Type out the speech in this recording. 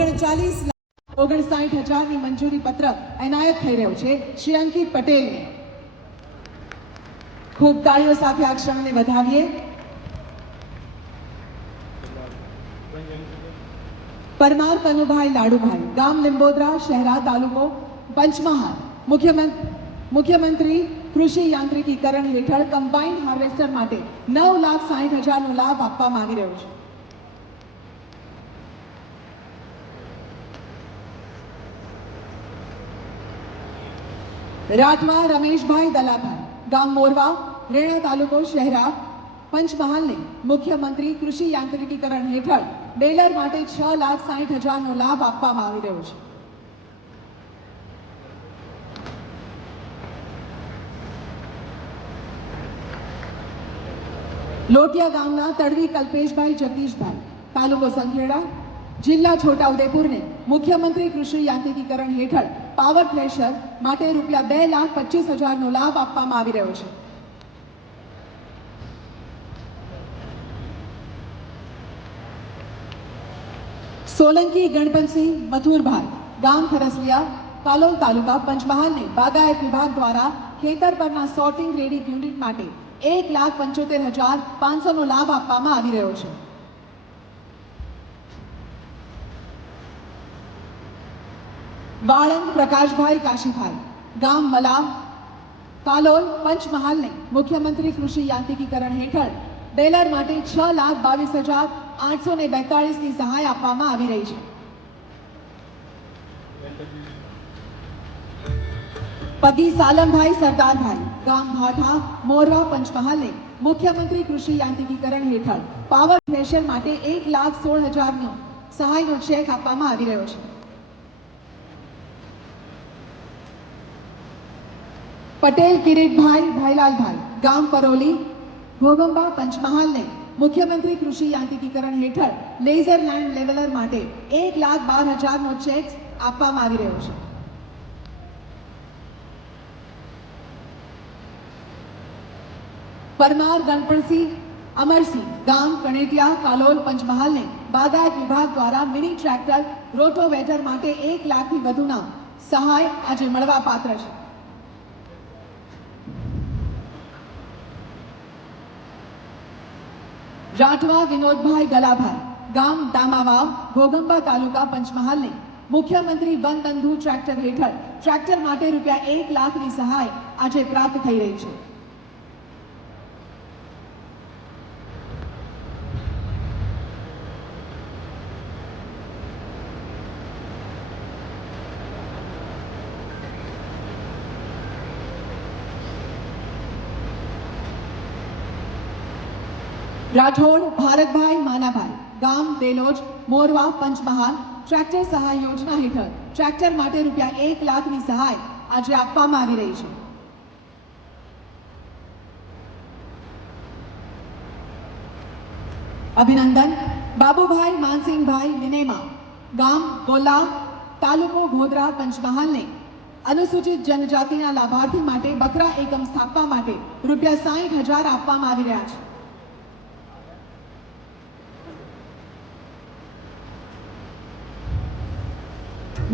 ઓગણચાલીસ ઓગણસાઠ હજારની મંજૂરી પત્રક એનાયત થઈ રહ્યો છે. શ્રી અંકિત પટેલને ખૂબ તાળીઓ સાથે આ ક્ષણને વધાવીએ. પરમાર કનુભાઈ લાડુભાઈ, ગામ લીંબોદરા, શહેરા તાલુકો પંચમહાલ. મુખ્યમંત્રી મુખ્યમંત્રી કૃષિ યાંત્રિકીકરણ હેઠળ કમ્બાઇન્ડ હાર્વેસ્ટર માટે નવ લાખ સાહીઠ હજારનો લાભ આપવામાં આવી રહ્યો છે. રાઠવા રમેશભાઈ દલાભાઈ, ગામ મોરવા, રેણા તાલુકો શહેરા, પંચમહાલને મુખ્યમંત્રી કૃષિ યાંત્રિકીકરણ હેઠળ બેલર માટે છ લાખ સાહીઠ હજારનો લાભ આપવામાં આવી રહ્યો છે. લોટિયા ગામના તડવી કલ્પેશભાઈ જગદીશભાઈ, તાલુકો સંખેડા જિલ્લા છોટાઉદેપુરને મુખ્યમંત્રી કૃષિ યાંત્રિકીકરણ હેઠળ પાવર પ્રેશર માટે રૂપિયા બે લાખ પચીસ હજારનો લાભ આપવામાં આવી રહ્યો છે. સોલંકી ગણપતસિંહ મથુરભાઈ, ગામ ખરસલિયા કાલોલ તાલુકા પંચમહાલને બાગાયત વિભાગ દ્વારા ખેતર પરના સોર્ટિંગ રેડી યુનિટ માટે એક લાખ પંચોતેર હજાર પાંચસોનો લાભ આપવામાં આવી રહ્યો છે. વાળંદ પ્રકાશભાઈ કાશીભાઈ, ગામ મલાવ, કાલોલ પંચમહાલને મુખ્યમંત્રી કૃષિ યાંત્રિકીકરણ હેઠળ બેલર માટે છ લાખ બાવીસ હજાર આઠસો ને બેતાળીસની સહાય આપવામાં આવી રહી છે. પતિ સાલમભાઈ, સરદારભાઈ, ગામ ભાઠા, મોરવા પંચમહાલને મુખ્યમંત્રી કૃષિ યાંત્રિકીકરણ હેઠળ પાવર પ્રેશર માટે એક લાખ સોળ હજારનો સહાયનો ચેક આપવામાં આવી રહ્યો છે. પટેલ કિરીટભાઈ ભાઈલાલભાઈ ગામ પરોલી ઘોગંબા પંચમહાલને મુખ્યમંત્રી કૃષિ યાંત્રિકીકરણ હેઠળ લેઝર લેન્ડ લેવલર માટે એક લાખ બાર હજારનો ચેક આપવામાં આવી રહ્યો છે. પરમાર ગણપણસિંહ, અમરસિંહ, ગામ કણેટિયા, કાલોલ પંચમહાલને બાગાયત વિભાગ દ્વારા મિની ટ્રેક્ટર રોટોવેટર માટે એક લાખથી વધુના સહાય આજે મળવા પાત્ર છે. રાઠવા, વિનોદભાઈ ગલાભાઈ, ગામ દામાવાવ, ગોગંબા તાલુકા પંચમહાલને મુખ્યમંત્રી વન બંધુ ટ્રેક્ટર હેઠળ ટ્રેક્ટર માટે રૂપિયા એક લાખની સહાય આજે પ્રાપ્ત થઈ રહી છે. રાઠોડ, ભારતભાઈ, માનાભાઈ. ગામ, દેલોજ, મોરવા, પંચમહાલ. ટ્રેક્ટર સહાય યોજના હેઠળ. ટ્રેક્ટર માટે રૂપિયા એક લાખની સહાય આજે આપવામાં આવી રહી છે. અભિનંદન. બાબુભાઈ, માનસિંહભાઈ મિનેમા ગામ ગોલા તાલુકો ગોધરા, પંચમહાલને અનુસૂચિત જનજાતિના લાભાર્થી માટે બકરા એકમ સ્થાપવા માટે રૂપિયા સાહીઠ હજાર આપવામાં આવી રહ્યા છે.